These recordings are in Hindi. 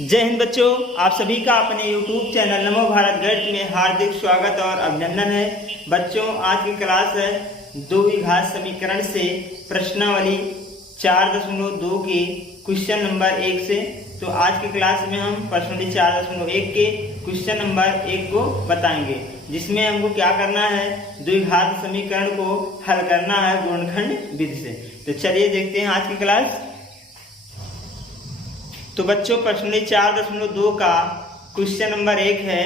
जय हिंद बच्चों, आप सभी का अपने YouTube चैनल नमो भारत गणित में हार्दिक स्वागत और अभिनंदन है। बच्चों, आज की क्लास है द्विघात समीकरण से प्रश्नावली 4.2 के क्वेश्चन नंबर 1 से। तो आज की क्लास में हम प्रश्नावली 4.1 के क्वेश्चन नंबर 1 को बताएंगे, जिसमें हमको क्या करना है, द्विघात समीकरण को हल करना है गुणनखंड विधि से। तो चलिए देखते हैं आज की क्लास। तो बच्चों, प्रश्नावली 4.2 का क्वेश्चन नंबर 1 है,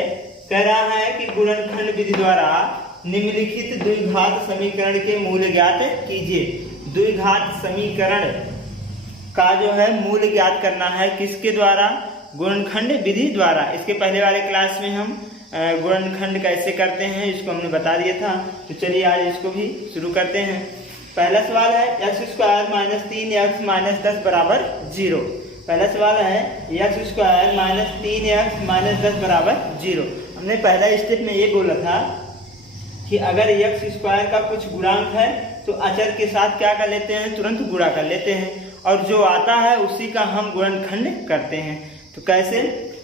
कह रहा है कि गुणनखंड विधि द्वारा निम्नलिखित द्विघात समीकरण के मूल ज्ञात कीजिए। द्विघात समीकरण का जो है मूल ज्ञात करना है किसके द्वारा? गुणनखंड विधि द्वारा। इसके पहले वाले क्लास में हम गुणनखंड कैसे करते हैं इसको हमने बता दिया था। तो चलिए आज इसको भी शुरू करते हैं। पहला सवाल है x² - 3x - 10 बराबर 0। पहला सवाल है x² - 3x - 10 बराबर 0। हमने पहला स्टेप में ये बोला था कि अगर x² का कुछ गुणांक है तो अचर के साथ क्या कर लेते हैं, तुरंत गुणा कर लेते हैं, और जो आता है उसी का हम गुणनखंड करते हैं। तो कैसे?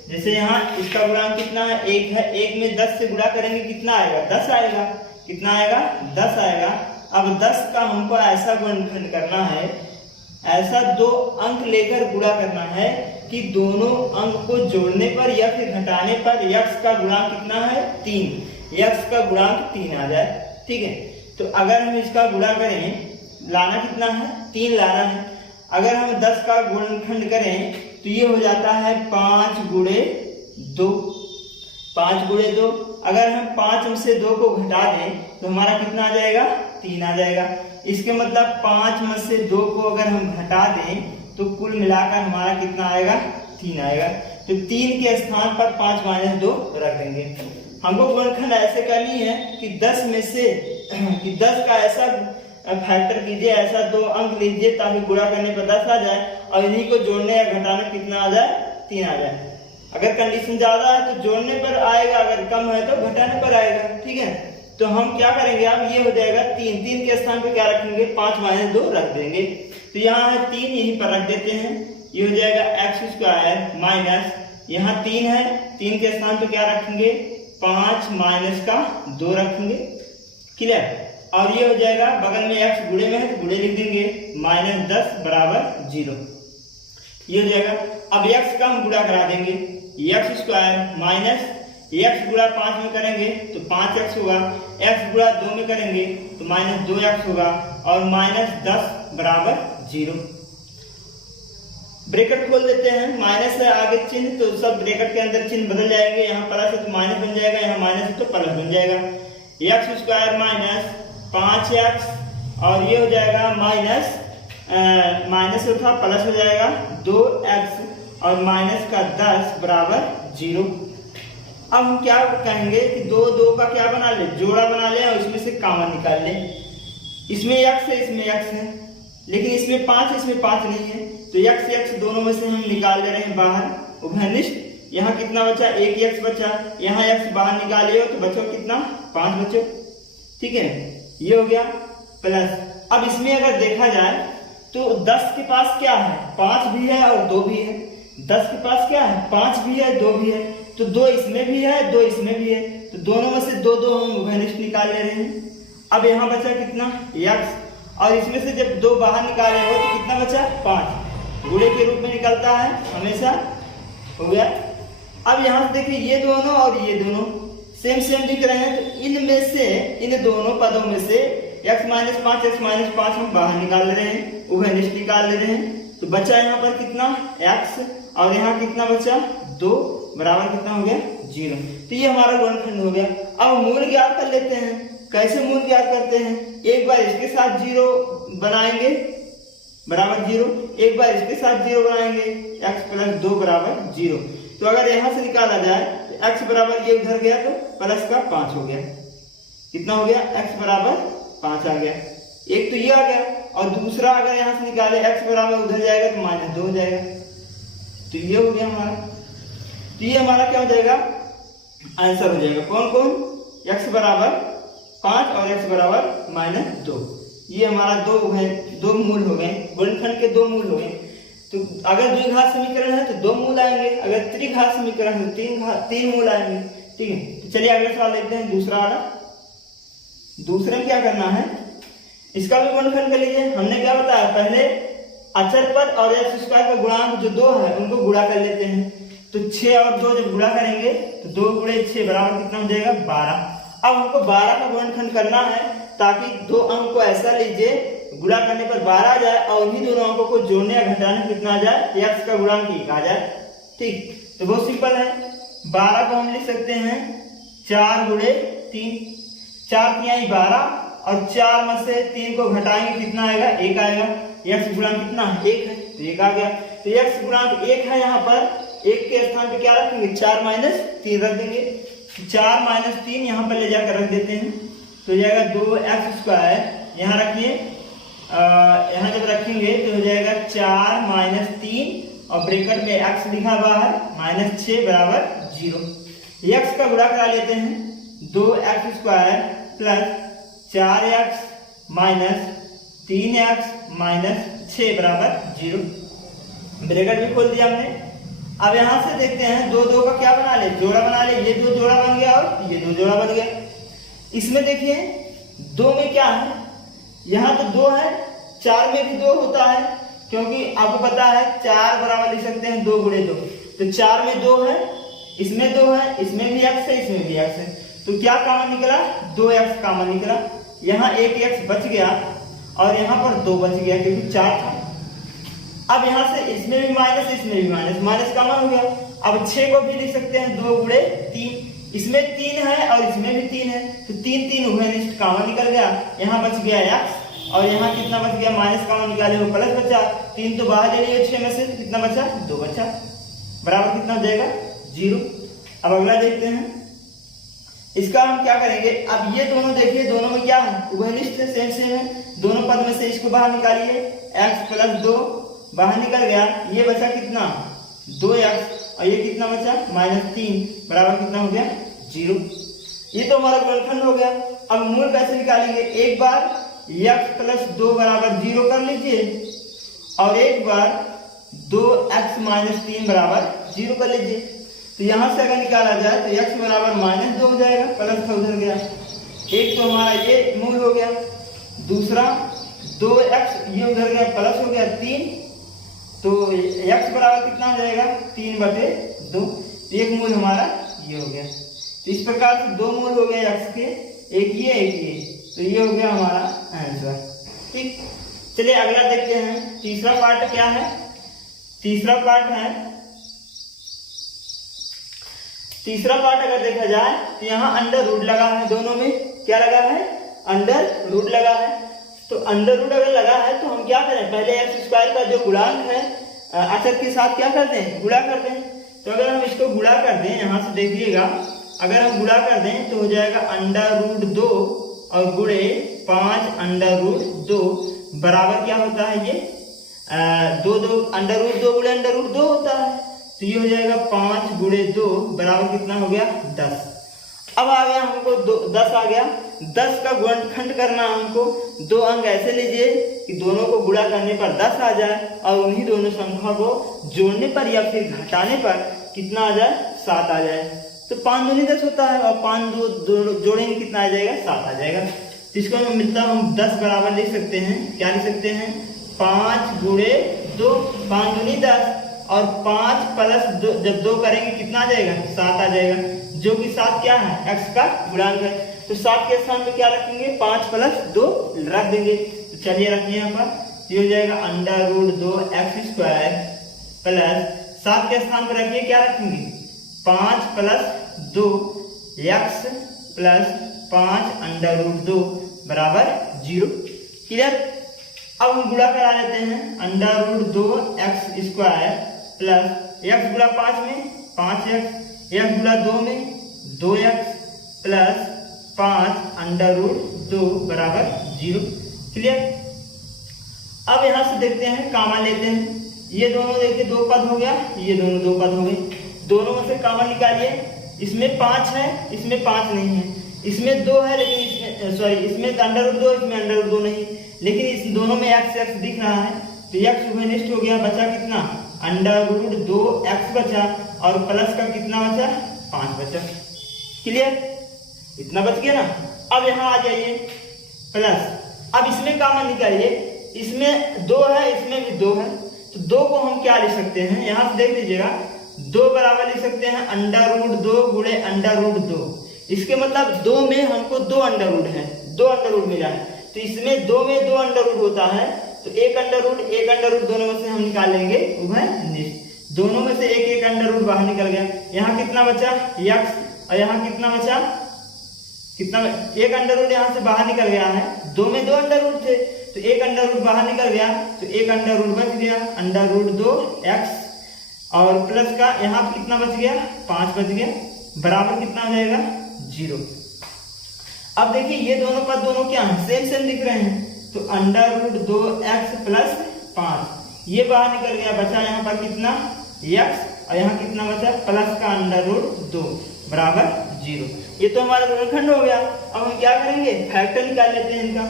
जैसे यहाँ इसका गुणांक कितना है, 1 है। 1 में 10 से गुणा करेंगे कितना आएगा? 10 आएगा। कितना आएगा? 10 आएगा। अब 10 का हमको ऐसा गुणनखंड करना है, ऐसा दो अंक लेकर गुणा करना है कि दोनों अंक को जोड़ने पर या फिर घटाने पर x का गुणांक कितना है? 3। x का गुणांक 3 आ जाए। ठीक है। तो अगर हम इसका गुणा करें, लाना कितना है? 3 लाना है। अगर हम 10 का गुणनखंड करें तो ये हो जाता है 5 गुणे 2। 5 गुणे 2। अगर हम 5 में से 2 को घटा दें तो हमारा कितना आ जाएगा? 3 आ जाएगा। इसके मतलब 5 में से 2 को अगर हम घटा दें तो कुल मिलाकर हमारा कितना आएगा? 3 आएगा। तो 3 के स्थान पर 5 - 2 रख देंगे। हमको गुणनखंड ऐसे करनी है कि 10 में से 10 का ऐसा फैक्टर कीजिए, ऐसा 2 अंक लीजिए ताकि गुणा करने पर 10 आ जाए, और इन्हीं को जोड़ने या घटाने कितना आ जाए? 3 आ जाए। अगर कंडीशन ज्यादा है तो जोड़ने पर आएगा, अगर कम है तो घटाने पर आएगा। ठीक है। तो हम क्या करेंगे, अब ये हो जाएगा 3 के स्थान पे क्या रखेंगे? 5 - 2 रख देंगे। तो यहाँ है 3, यहीं पर रख देते हैं। ये हो जाएगा x² माइनस, यहाँ 3 है, 3 के स्थान पे क्या रखेंगे? 5 - 2 रखेंगे। क्लियर? और ये हो जाएगा, बगल में x गुणे में है तो गुणे लिख देंगे, -10 बराबर 0। ये हो जाएगा। अब x का हम गुणा करा देंगे, x² माइनस x गुणा 5 में करेंगे तो 5x होगा, x गुणा 2 में करेंगे तो -2x होगा, और -10 बराबर 0। ब्रैकेट खोल देते हैं, माइनस है आगे चिन्ह तो सब ब्रैकेट के अंदर चिन्ह बदल जाएंगे। यहाँ प्लस है तो माइनस बन जाएगा, यहाँ माइनस है तो प्लस बन जाएगा। x² माइनस 5x, और ये हो जाएगा माइनस था प्लस हो जाएगा 2x, और -10 बराबर 0। अब हम क्या कहेंगे कि 2 का क्या बना ले? जोड़ा बना ले, और इसमें से कॉमन निकाल ले। इसमें x है, इसमें x है, लेकिन इसमें 5 इसमें 5 नहीं है, तो x दोनों में से हम निकाल ले रहे हैं बाहर उभयनिष्ठ। यहाँ कितना बचा? 1 x बचा। यहाँ x बाहर निकाले हो तो बचो कितना? 5 बचो। ठीक है। ये हो गया प्लस। अब इसमें अगर देखा जाए तो 10 के पास क्या है? 5 भी है और 2 भी है। 10 के पास क्या है? 5 भी है, 2 भी है, तो 2 इसमें भी है, 2 इसमें भी है, तो दोनों में से 2 हम उभयनिष्ठ निकाल ले रहे हैं। अब यहाँ बचा कितना? x, और इसमें से जब 2 बाहर निकाले हो तो कितना बचा? 5। गुणे के रूप में निकलता है हमेशा। हो गया। अब यहाँ से देखिए, ये दोनों और ये दोनों सेम दिख रहे हैं, तो इनमें से, इन दोनों पदों में से x - 5 x - 5 हम बाहर निकाल ले रहे हैं, उभयनिष्ठ निकाल ले रहे हैं। तो बचा यहाँ पर कितना? x, और यहाँ कितना बचा? 2 बराबर कितना हो गया? 0। तो ये हमारा गुणनखंड हो गया। अब मूल ज्ञात कर लेते हैं। कैसे मूल ज्ञात करते हैं? एक बार इसके साथ 0 बनाएंगे बराबर 0, एक बार इसके साथ 0 बनाएंगे, x + 2 बराबर 0। तो अगर यहाँ से निकाला जाए तो x बराबर, ये उधर गया तो प्लस का 5 हो गया। कितना हो गया? x बराबर 5 आ गया। एक तो ये आ गया, और दूसरा अगर यहाँ से निकाले x बराबर उधर जाएगा तो -2 हो जाएगा। तो ये हो गया हमारा। तो ये हमारा क्या हो जाएगा? आंसर हो जाएगा। कौन कौन? x बराबर 5 और x बराबर -2। ये हमारा दो मूल हो गए, गुणनखंड के 2 मूल हो गए। तो अगर द्विघात समीकरण है तो 2 मूल आएंगे, अगर त्रिघात समीकरण है तो 3 मूल आएंगे। ठीक है, तो चलिए अगला सवाल देखते हैं, दूसरा वाला। दूसरे में क्या करना है, इसका भी गुणनखंड कर लीजिए। हमने क्या बताया, पहले अचर पद और x स्क्वायर का गुणांक जो 2 है उनको गुणा कर लेते हैं। तो 6 और 2 जब गुणा करेंगे तो 2 गुणे 6 बराबर कितना हो जाएगा, 12। अब हमको 12 का गुणनखंड करना है, ताकि 2 अंक को ऐसा लीजिए गुणा करने पर 12 आ जाए और इन्हीं दोनों अंकों को जोड़ने या घटाने में कितना आ जाए, x का गुणांक 1 आ जाए। ठीक, तो बहुत सिंपल है। 12 को हम लिख सकते हैं 4 गुणे 3, 4 तिहाई 12 और 4 में से 3 को घटाएंगे कितना आएगा, 1 आएगा। x गुणांक कितना है, 1 है, तो 1 आ गया। तो x गुणांक 1 है, यहाँ पर 1 के स्थान पे क्या रखेंगे, 4 माइनस 3 रख देंगे। 4 माइनस 3 यहाँ पर ले जाकर रख देते हैं, तो जाएगा 2x स्क्वायर। यहाँ रखिए, यहाँ जब रखेंगे तो हो जाएगा 4 माइनस 3 और ब्रैकेट में x लिखा हुआ है माइनस 6 बराबर 0। x का गुणा करा लेते हैं, 2x square plus 4x minus 3x minus 6 बराबर 0। ब्रैकेट भी खोल दिया हमने। अब यहाँ से देखते हैं 2 2 का क्या बना ले, जोड़ा बना ले। ये 2 जोड़ा बन गया और ये 2 जोड़ा बन गया। इसमें देखिए 2 में क्या है, यहाँ तो 2 है, 4 में भी 2 होता है, क्योंकि आपको पता है 4 बराबर लिख सकते हैं 2 गुणे 2। तो 4 में 2 है, इसमें 2 है, इसमें भी x है, इसमें भी x है। तो क्या कॉमन निकला, 2x कॉमन निकला। यहाँ एक x बच गया और यहाँ पर 2 बच गया, क्योंकि 4 था। अब यहाँ से इसमें भी माइनस, इसमें भी माइनस, माइनस कॉमन हो गया। अब 6 को भी लिख सकते हैं 2 गुणे 3, इसमें 3 है और इसमें भी 3 है, तो 3 3 उभयनिष्ठ कॉमन निकल गया। यहाँ बच गया x और यहाँ कितना बच गया, माइनस कॉमन निकाले हो प्लस बचा। 3 तो बाहर ले लिए 6 में से, तो कितना बचा, 2 बचा, बराबर कितना हो जाएगा, 0। अब अगला देखते हैं, इसका हम क्या करेंगे। अब ये दोनों देखिए, दोनों में क्या है, उभयनिष्ठ है, सेम सेम है। दोनों पद में से इसको बाहर निकालिए, x प्लस 2 बाहर निकल गया। ये बचा कितना, 2x और ये कितना बचा, माइनस 3 बराबर कितना हो गया, 0। ये तो हमारा गुणनखंड हो गया। अब मूल कैसे निकालेंगे, एक बार x प्लस 2 बराबर 0 कर लीजिए और एक बार 2x माइनस 3 बराबर 0 कर लीजिए। तो यहां से अगर निकाला जाए तो x बराबर माइनस 2 हो जाएगा, प्लस था उधर गया। एक तो हमारा ये मूल हो गया, दूसरा 2x ये उधर गया, प्लस हो गया 3, तो x बराबर कितना हो जाएगा, 3/2। एक मूल हमारा ये हो गया। तो इस प्रकार से 2 मूल हो गए x के, एक ये, तो ये हो गया हमारा आंसर। ठीक, चलिए अगला देखते हैं। तीसरा पार्ट क्या है, तीसरा पार्ट अगर देखा जाए तो यहाँ अंडर रूट लगा है, दोनों में क्या लगा है, अंडर रूट लगा है। तो अंडर रूट अगर लगा है तो हम क्या करें, पहले एक्स स्क्वायर का जो गुणांक है अचर के साथ क्या करते हैं, गुणा करते हैं। तो अगर हम इसको गुणा कर दें, यहाँ से देखिएगा, अगर हम गुणा कर दें तो हो जाएगा अंडर रूट 2 और गुणे 5 अंडर रूट 2 बराबर क्या होता है, ये 2 अंडर रूट 2 गुणे अंडर रूट 2 होता है। तो ये हो जाएगा 5 गुणे 2 बराबर कितना हो गया, 10। अब आ गया हमको 10 आ गया। 10 का गुणनखंड करना हमको, 2 अंक ऐसे लीजिए कि दोनों को गुणा करने पर 10 आ जाए और उन्हीं दोनों संख्या को जोड़ने पर या फिर घटाने पर कितना आ जाए, 7 आ जाए। तो 5 दूनी 10 होता है और 5 दो जोड़ेंगे कितना आ जाएगा, 7 आ जाएगा। तो इसको हमें मिलता है, हम 10 बराबर लिख सकते हैं, क्या लिख सकते हैं, 5 गुणे 2, 5 दूनी 10 और 5 प्लस 2 जब 2 करेंगे कितना आ जाएगा, 7 आ जाएगा, जो कि 7 क्या है, x का गुणांक है। तो 7 के स्थान पे क्या रखेंगे, 5 प्लस 2 रख देंगे। तो चलिए रखिए यहाँ पर, ये हो जाएगा under root 2x square plus 7 के स्थान पर रखिए, क्या रखेंगे, 5 plus 2x plus 5 under root 2 बराबर 0। क्लियर। अब हम गुणा करा लेते हैं, under root 2x square plus x गुणा 5 में 5x, x गुणा 2 में 2x प्लस 5 अंडर रूट 2 बराबर 0। क्लियर। अब यहां से देखते हैं, कॉमन लेते हैं। ये दोनों देखिए 2 पद हो गया, ये दोनों 2 पद हो गए, दोनों में से कॉमन निकालिए। इसमें 5 है, इसमें 5 नहीं है, इसमें 2 है लेकिन इसमें इसमें अंडर रूट 2, इसमें अंडर रूट 2 नहीं, लेकिन इस दोनों में x दिख रहा है। तो x उभयनिष्ठ हो गया, बचा कितना √2x बचा और प्लस का कितना बचा 5 बचा। क्लियर, इतना बच गया ना। अब यहाँ आ जाइए प्लस, अब इसमें कॉमन निकालिए, इसमें 2 है इसमें भी 2 है, तो 2 को हम क्या लिख सकते हैं, यहाँ से देख लीजिएगा 2 बराबर लिख सकते हैं √2 गुणे √2। इसके मतलब 2 में हमको 2 अंडर रूट है, 2 अंडर रूट मिला है, तो इसमें 2 में 2 अंडर रूट होता है, तो एक अंडर रूट दोनों में से हम निकालेंगे उभयनिष्ठ, दोनों में से एक अंडर रूट बाहर निकल गया। यहाँ कितना बचा x और यहाँ कितना बचा एक अंडर रूट यहाँ से बाहर निकल गया है, 2 में 2 अंडर रूट थे, तो एक अंडर रूट बाहर निकल गया, तो एक अंडर रूट बच गया √2x और प्लस का यहाँ कितना बच गया 5 बच गया, बराबर कितना हो जाएगा 0। अब देखिए ये दोनों पद दोनों क्या है, सेम दिख रहे हैं, तो √2x प्लस 5 ये बाहर निकल गया, बचा यहाँ पर कितना x और यहाँ कितना बचा प्लस का √2 बराबर 0। ये तो हमारा गुणनखंड हो गया। अब हम क्या करेंगे, फैक्टर निकाल लेते हैं इनका,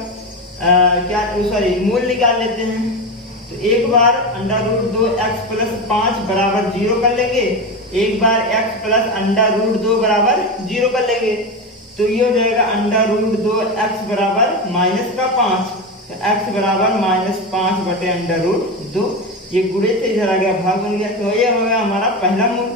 मूल निकाल लेते हैं। तो एक बार √2x प्लस 5 बराबर 0 कर लेंगे, एक बार x प्लस √2 बराबर 0 कर लेंगे, तो ये हो जाएगा √2x बराबर माइनस का 5, तो x बराबर -5 बटे √2, ये गुणे से इधर आ गया भाग बन गया, तो ये हो गया हमारा पहला मूल।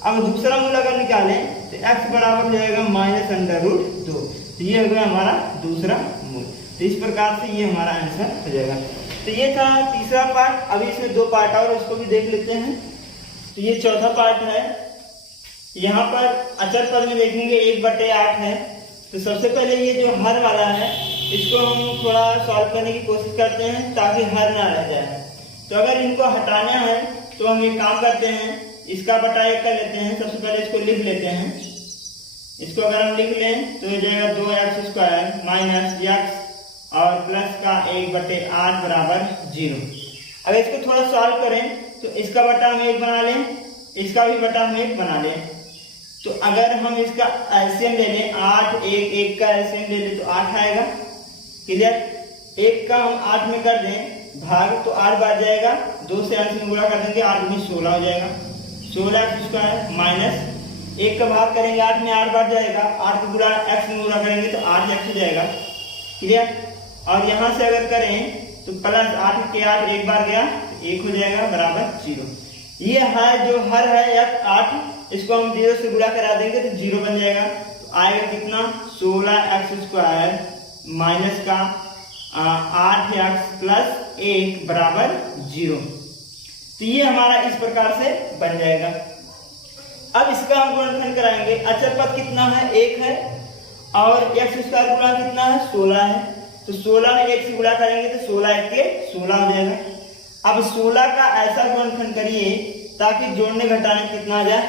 अब दूसरा मूल अगर निकालें तो x बराबर हो जाएगा -√2, तो ये हो गया हमारा दूसरा मूल। तो इस प्रकार से ये हमारा आंसर हो जाएगा। तो ये था तीसरा पार्ट। अभी इसमें 2 पार्ट और उसको भी देख लेते हैं। तो ये चौथा पार्ट है, यहाँ पर अचर पद में देखेंगे 1/8 है। तो सबसे पहले ये जो हर वाला है इसको हम थोड़ा सॉल्व करने की कोशिश करते हैं ताकि हर ना रह जाए। तो अगर इनको हटाना है तो हम एक काम करते हैं, इसका बटा 1 कर लेते हैं। सबसे पहले इसको लिख लेते हैं, इसको अगर हम लिख लें तो हो जाएगा 2x² माइनस x और प्लस का 1/8 बराबर 0। अगर इसको थोड़ा सॉल्व करें तो इसका बटा हम 1 बना लें, इसका भी बटा हम 1 बना लें। तो अगर हम इसका एलसीएम ले लें 8 1 का एलसीएम ले लें तो 8 आएगा। क्लियर, 1 का हम 8 में कर दें भाग तो 8 बार जाएगा, 2 से अंश में गुणा कर देंगे 8 में 16 हो जाएगा, 16x² माइनस 1 का भाग करेंगे 8 में 8 बार जाएगा, 8 को गुणा x में गुणा करेंगे तो 8x हो जाएगा। क्लियर, और यहाँ से अगर करें तो प्लस 8 के 8 एक बार गया 1 हो जाएगा बराबर 0। ये है जो हर है 8, इसको हम 0 से गुणा करा देंगे तो 0 बन जाएगा। तो आएगा कितना 16x² माइनस का 8x प्लस 1 बराबर 0। तो ये हमारा इस प्रकार से बन जाएगा। अब इसका हम गुणनखंड कराएंगे। अचर पद कितना है 1 है और x² गुणा कितना है 16 है, तो 16 में 1 से गुणा करेंगे तो 16 1 के 16 हो जाएगा। अब 16 का ऐसा गुणनखंड करिए ताकि जोड़ने घटाने कितना आ जाए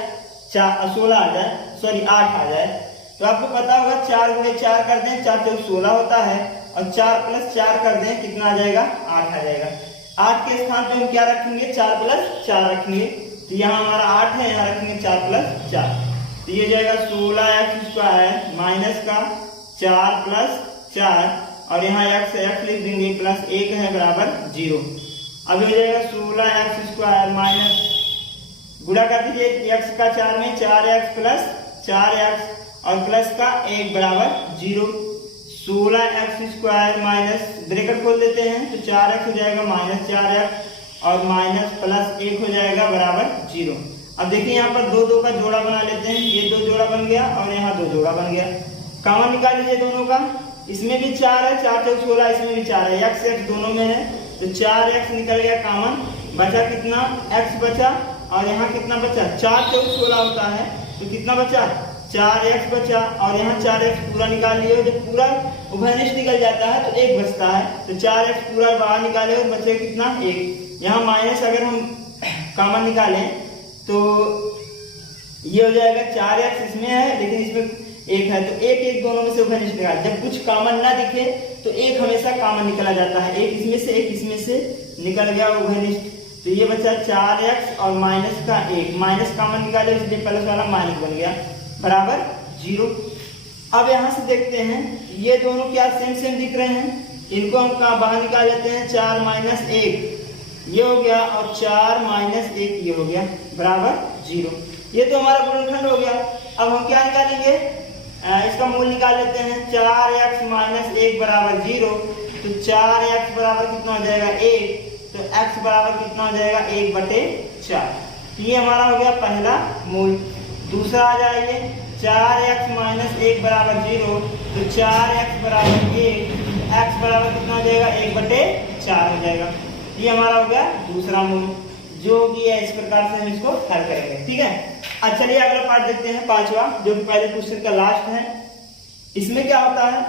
16 आ जाए, 8 आ जाए। तो आपको पता होगा 4 गुणे 4 कर दें 4 × 16 होता है और 4 + 4 कर दें कितना आ जाएगा 8 आ जाएगा। 8 के स्थान पे हम क्या रखेंगे 4 + 4 रखेंगे, तो यहाँ हमारा 8 है, यहाँ रखेंगे 4 + 4, तो ये जाएगा 16x² माइनस का 4 + 4 और यहाँ x लिख देंगे प्लस 1 है बराबर 0। अब हो जाएगा 16x² माइनस गुणा कर दीजिए x का 4 में 4x + 4x और प्लस का 1 बराबर 0। 16x² माइनस ब्रैकेट खोल देते हैं तो 4x हो जाएगा -4x और माइनस प्लस 1 हो जाएगा बराबर 0। अब देखिए यहाँ पर 2 का जोड़ा बना लेते हैं, ये 2 जोड़ा बन गया और यहाँ 2 जोड़ा बन गया। कॉमन निकाल लीजिए दोनों का, इसमें भी 4 है 4 × 16, इसमें भी 4 है, x दोनों में है तो 4x निकल गया कॉमन, बचा कितना x बचा और यहाँ कितना बचा 4 × 16 होता है तो कितना बचा 4x बचा और यहाँ 4x पूरा निकाल लिए, जब पूरा उभयनिष्ठ निकल जाता है तो 1 बचता है, तो 4x पूरा बाहर निकाले और बचे कितना 1। यहाँ माइनस अगर हम कॉमन निकालें तो ये हो जाएगा 4x इसमें है लेकिन इसमें 1 है, तो 1 दोनों में से उभयनिष्ठ निकाल, जब कुछ कॉमन ना दिखे तो 1 हमेशा कॉमन निकला जाता है, 1 इसमें से 1 इसमें से निकल गया उभयनिष्ठ। तो ये बचा 4x और माइनस का 1, माइनस कॉमन निकाले इसलिए प्लस वाला माइनस बन गया बराबर 0। अब यहाँ से देखते हैं ये दोनों क्या सेम दिख रहे हैं, इनको हम बाहर निकाल लेते हैं 4 - 1 ये हो गया, और 4 माइनस 1 ये हो गया बराबर 0। ये तो हमारा गुणनखंड हो गया। अब हम क्या निकालेंगे, इसका मूल निकाल लेते हैं। 4x माइनस 1 बराबर 0, तो 4x बराबर कितना हो जाएगा 1, तो x बराबर कितना हो जाएगा 1/4। ये हमारा हो गया पहला मूल। दूसरा आ जाइए, 4x माइनस 1 बराबर 0, तो 4x बराबर 1, x बराबर कितना हो जाएगा 1/4 हो जाएगा। ये हमारा हो गया दूसरा मूल, जो कि है इस प्रकार से हम इसको हल करेंगे। ठीक है, अब चलिए अगला पार्ट देखते हैं, पांचवा, जो कि पहले क्वेश्चन का लास्ट है। इसमें क्या होता है,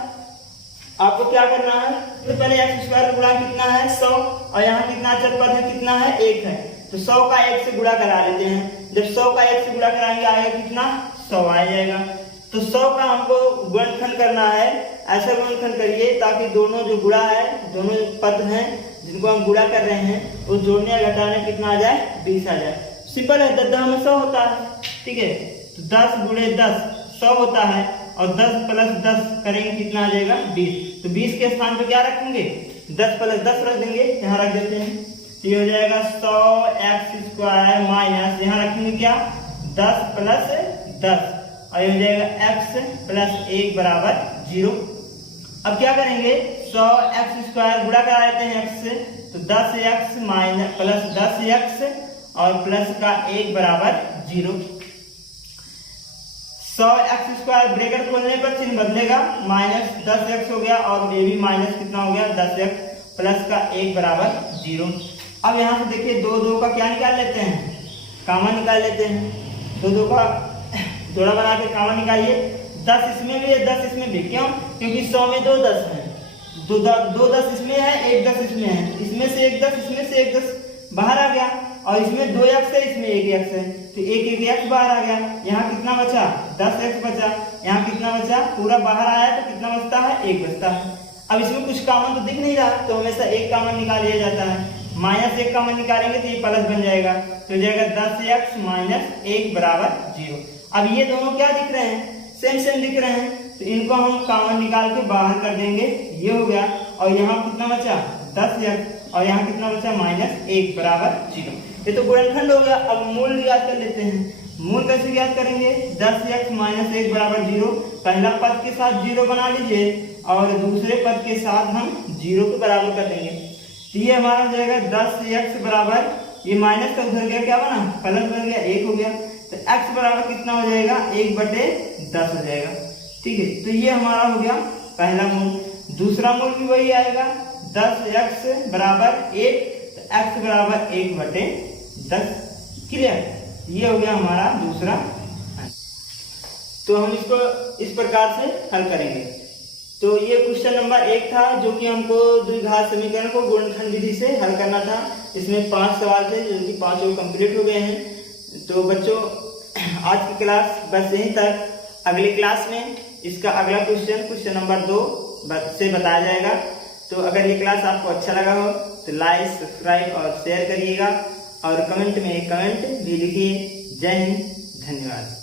आपको क्या करना है, तो पहले एक्स स्क्वायर गुणा कितना है 100, और यहाँ कितना अचर पद है, कितना है 1 है, तो 100 का 1 से गुणा करा लेते हैं। जब 100 का 1 से गुणा कराएंगे आएगा कितना 100 आ जाएगा। तो 100 का हमको गुणनखंड करना है, ऐसा गुणनखंड करिए ताकि दोनों जो गुणा है, दोनों पद हैं जिनको हम गुणा कर रहे हैं, वो जोड़ने या घटाने कितना आ जाए 20 आ जाए। सिंपल है, 10 में 100 होता है। ठीक है, तो 10 गुणे 10 100 होता है, और 10 प्लस 10 करेंगे कितना आ जाएगा 20। तो 20 के स्थान पे क्या रखेंगे, 10 प्लस 10 रख देंगे, यहाँ रख देते हैं। तो ये हो जाएगा 100x स्क्वायर माइनस, यहाँ रखेंगे क्या 10 प्लस 10, और ये हो जाएगा x प्लस 1 बराबर 0। अब क्या करेंगे, 100x स्क्वायर गुणा करा लेते हैं x से, तो 10x माइनस प्लस 10x और प्लस का 1 बराबर 0। 100x स्क्वायर ब्रैकेट खोलने पर चिन्ह बदलेगा, माइनस 10x हो गया, और ये भी माइनस कितना हो गया 10x प्लस का 1 बराबर 0। अब यहाँ से देखिए 2 का क्या निकाल लेते हैं, कॉमन निकाल लेते हैं। 2 का जोड़ा बना के कॉमन निकालिए। 10 इसमें भी है, 10 इसमें भी, क्यों, क्योंकि 100 में 2 10 है, 2 10 इसमें है, 1 10 इसमें है, इसमें से 1 10, इसमें से 1 10 बाहर आ गया, और इसमें 2x है, इसमें 1x है, तो 1 बाहर आ गया। यहाँ कितना बचा 10x बचा, यहाँ कितना बचा, पूरा बाहर आया तो कितना बचता है 1 बचता है। अब इसमें कुछ कॉमन तो दिख नहीं रहा, तो हमेशा 1 कॉमन निकाल लिया जाता है। माइनस 1 कॉमन निकालेंगे तो ये प्लस बन जाएगा, तो हो जाएगा 10x माइनस 1 बराबर 0। अब ये दोनों क्या दिख रहे हैं, सेम दिख रहे हैं, तो इनको हम कॉमन निकाल के बाहर कर देंगे, ये हो गया। और यहाँ कितना बचा 10x, और यहाँ कितना बचा माइनस 1 बराबर 0। ये तो गुणनखंड हो गया। अब मूल ज्ञात कर लेते हैं। मूल कैसे ज्ञात करेंगे, 10x माइनस 1 बराबर 0, पहला पद के साथ 0 बना लीजिए, और दूसरे पद के साथ हम 0 के बराबर कर देंगे। तो ये हमारा हो जाएगा 10x बराबर, ये माइनस का उधर गया क्या बना, प्लस बन गया 1 हो गया, तो x बराबर कितना हो जाएगा 1/10 हो जाएगा। ठीक है, तो ये हमारा हो गया पहला मूल। दूसरा मूल भी वही आएगा, 10x बराबर 1, तो x बराबर 1/10। क्लियर, ये हो गया हमारा दूसरा। तो हम इसको इस प्रकार से हल करेंगे। तो ये क्वेश्चन नंबर 1 था, जो कि हमको द्विघात समीकरण को गुणनखंड विधि से हल करना था। इसमें 5 सवाल थे, जो कि 5 कंप्लीट हो गए हैं। तो बच्चों आज की क्लास बस यहीं तक। अगली क्लास में इसका अगला क्वेश्चन नंबर 2 से बताया जाएगा। तो अगर ये क्लास आपको अच्छा लगा हो तो लाइक, सब्सक्राइब और शेयर करिएगा, और कमेंट में एक कमेंट भी लिखिए। जय हिंद, धन्यवाद।